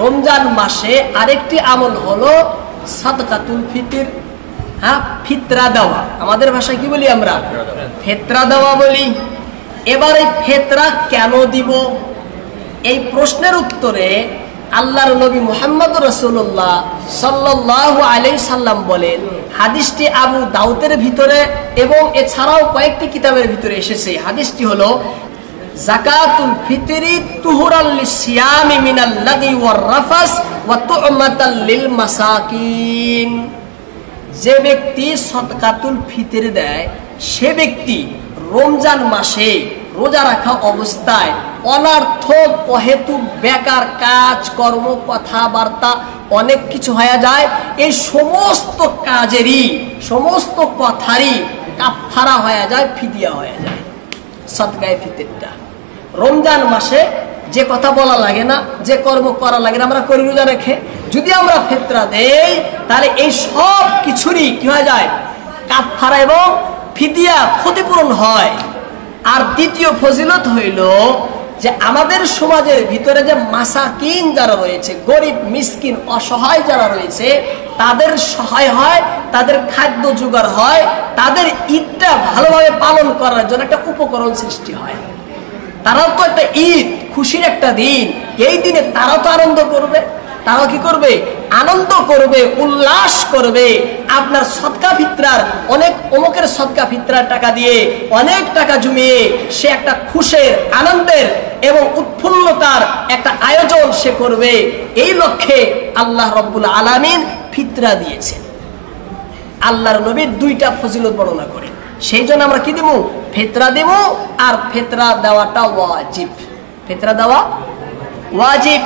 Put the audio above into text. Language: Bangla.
রমজান মাসে আরেকটি আমল হলো সাদকাতুল ফিতর, ফিতরা দেওয়া। আমাদের ভাষায় কি বলি আমরা? ফিতরা দেওয়া বলি। এবার এই ফিতরা কেন দিব, এই প্রশ্নের উত্তরে আল্লাহর নবী মুহাম্মদ রাসূলুল্লাহ সাল্লাল্লাহু আলাইহি সাল্লাম বলেন, হাদিসটি আবু দাউদের ভিতরে এবং এছাড়াও কয়েকটি কিতাবের ভিতরে এসেছে। হাদিসটি হলো যাকাতুল ফিতরি তুহুরাল লিসিয়ামি মিনাল লাগি ওয়ার রাফাস ওয়া তু'মাতাল লিল মাসাকিন। যে ব্যক্তি সদকাতুল ফিতর দেয় সে ব্যক্তি রমজান মাসে রোজা রাখা অবস্থায় অনর্থক অহেতুক বেকার কাজ কর্ম কথাবার্তা অনেক কিছু হয়ে যায়, এই সমস্ত কাজেরই সমস্ত কথারই কাফারা হয়ে যায়, ফিদিয়া হয়ে যায়। সদকায়ে ফিতরটা রমজান মাসে যে কথা বলা লাগে না, যে কর্ম করা লাগে না, আমরা করি রোজা রেখে। যদি আমরা ফিতরা দেই তাহলে এই সব কিছুরই কি হয়ে যায়? কাফারা এবং ফিদিয়া, ক্ষতিপূরণ হয়। আর দ্বিতীয় ফজিলত হইল যে আমাদের সমাজের ভিতরে যে মাসাকিন যারা রয়েছে, গরিব মিসকিন অসহায় যারা রয়েছে, তাদের সহায় হয়, তাদের খাদ্য জোগাড় হয়, তাদের ঈদটা ভালোভাবে পালন করার জন্য একটা উপকরণ সৃষ্টি হয়। তারাও তো একটা ঈদ, খুশির একটা দিন, এই দিনে তারাও তো আনন্দ করবে। তারাও কি করবে? আনন্দ করবে, উল্লাস করবে। আপনার সদকা ফিতরার অনেক অমুকের সদকা ফিতরার টাকা দিয়ে অনেক টাকা জমিয়ে সে একটা খুশির, আনন্দের এবং উৎফুল্লতার একটা আয়োজন সে করবে। এই লক্ষ্যে আল্লাহ রাব্বুল আলামিন ফিতরা দিয়েছেন। আল্লাহর নবী দুইটা ফজিলত বর্ণনা করে, সেই জন্য আমরা কি দিব? ফিতরা দেব। আর ফিতরা দেওয়াটা ওয়াজিব। ফিতরা দেওয়া ওয়াজিব।